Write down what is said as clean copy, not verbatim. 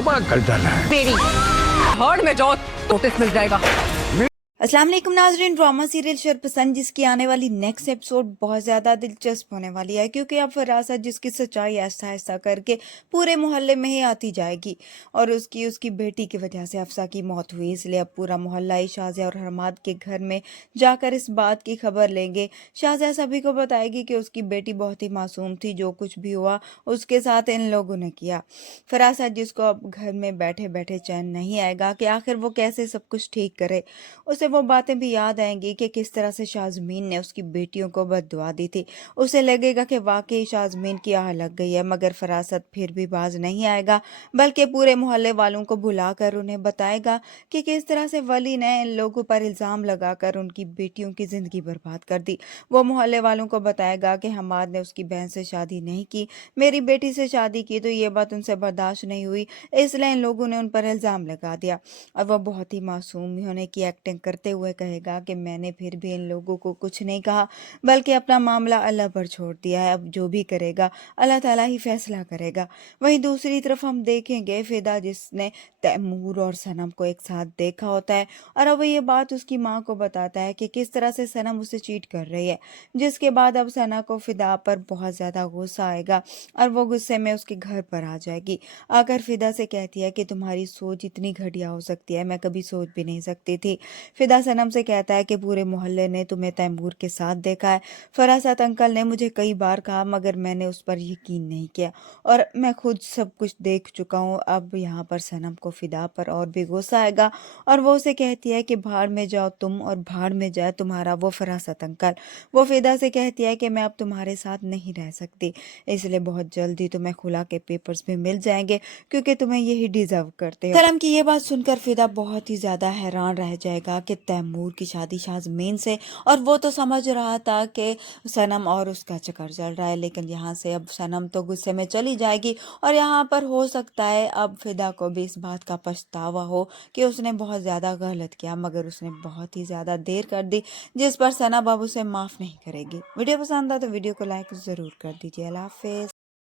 कमाल कर डाला है। मेरी हॉर्ड में जाओ, नोटिस मिल जाएगा। अस्सलाम वालेकुम नाज़रीन, ड्रामा सीरियल शरपसंद जिसकी आने वाली नेक्स्ट एपिसोड बहुत ज़्यादा दिलचस्प होने वाली है, क्योंकि अब फरासत जिसकी सच्चाई ऐसा ऐसा करके पूरे मोहल्ले में ही आती जाएगी और उसकी बेटी की वजह से अफसा की मौत हुई। इसलिए अब पूरा मोहल्ला ही शाज़िया और हरमाद के घर में जाकर इस बात की खबर लेंगे। शाज़िया सभी को बताएगी कि उसकी बेटी बहुत ही मासूम थी, जो कुछ भी हुआ उसके साथ इन लोगों ने किया। फरासत जिसको अब घर में बैठे बैठे चैन नहीं आएगा कि आखिर वो कैसे सब कुछ ठीक करे, उसे वो बातें भी याद आएंगी कि किस तरह से शाज़मीन ने उसकी बेटियों को बद्दुआ दी थी। उसे लगेगा कि वाकई शाज़मीन की आह लग गई है, मगर फरासत फिर भी बाज नहीं आएगा, बल्कि पूरे मोहल्ले वालों को बुलाकर उन्हें बताएगा कि किस तरह से वली ने इन लोगों पर इल्ज़ाम लगाकर उनकी बेटियों की ज़िंदगी बर्बाद कर दी। वो मोहल्ले वालों को बताएगा कि हमाद ने उसकी बहन से शादी नहीं की, मेरी बेटी से शादी की, तो ये बात उनसे बर्दाश्त नहीं हुई, इसलिए इन लोगों ने उन पर इल्ज़ाम लगा दिया। और वह बहुत ही मासूम होने की एक्टिंग करते हुए कहेगा कि मैंने फिर भी इन लोगों को कुछ नहीं कहा, बल्कि अपना मामला अल्लाह पर छोड़ दिया है। अब जो भी करेगा अल्लाह ताला ही फैसला करेगा। वहीं दूसरी तरफ हम देखेंगे फिदा, जिसने तैमूर और सनम को एक साथ देखा होता है और अब ये बात उसकी माँ को बताता है कि किस तरह से सनम उसे चीट कर रही है, जिसके बाद अब सना को फिदा पर बहुत ज़्यादा गुस्सा आएगा और वो गुस्से में उसके घर पर आ जाएगी। आकर फिदा से कहती है कि तुम्हारी सोच इतनी घटिया हो सकती है, मैं कभी सोच भी नहीं सकती थी। फिदा सनम से कहता है कि पूरे मोहल्ले ने तुम्हें तैमूर के साथ देखा है। फरासत अंकल ने मुझे कई बार कहा, मगर मैंने उस पर यकीन नहीं किया और मैं खुद सब कुछ देख चुका हूँ। अब यहाँ पर सनम को फिदा पर और भी गुस्सा आएगा और वो उसे कहती है कि भाड़ में जाओ तुम और भाड़ में जाए तुम्हारा वो फरासत अंकल। वो फिदा से कहती है कि मैं अब तुम्हारे साथ नहीं रह सकती, इसलिए बहुत जल्दी तुम्हें खुला के पेपर्स भी मिल जाएंगे, क्योंकि तुम्हें यही डिजर्व करते हो। सनम की ये बात सुनकर फिदा बहुत ही ज्यादा हैरान रह जाएगा कि तैमूर की शादी शाज़मीन से, और वो तो समझ रहा था कि सनम और उसका चक्कर चल रहा है, लेकिन यहाँ से अब सनम तो गुस्से में चली जाएगी और यहाँ पर हो सकता है अब फिदा को भी इस बात का पछतावा हो कि उसने बहुत ज़्यादा गलत किया, मगर उसने बहुत ही ज़्यादा देर कर दी, जिस पर सनम अब उसे माफ़ नहीं करेगी। वीडियो पसंद आए तो वीडियो को लाइक ज़रूर कर दीजिए। अल्लाह हाफिज़।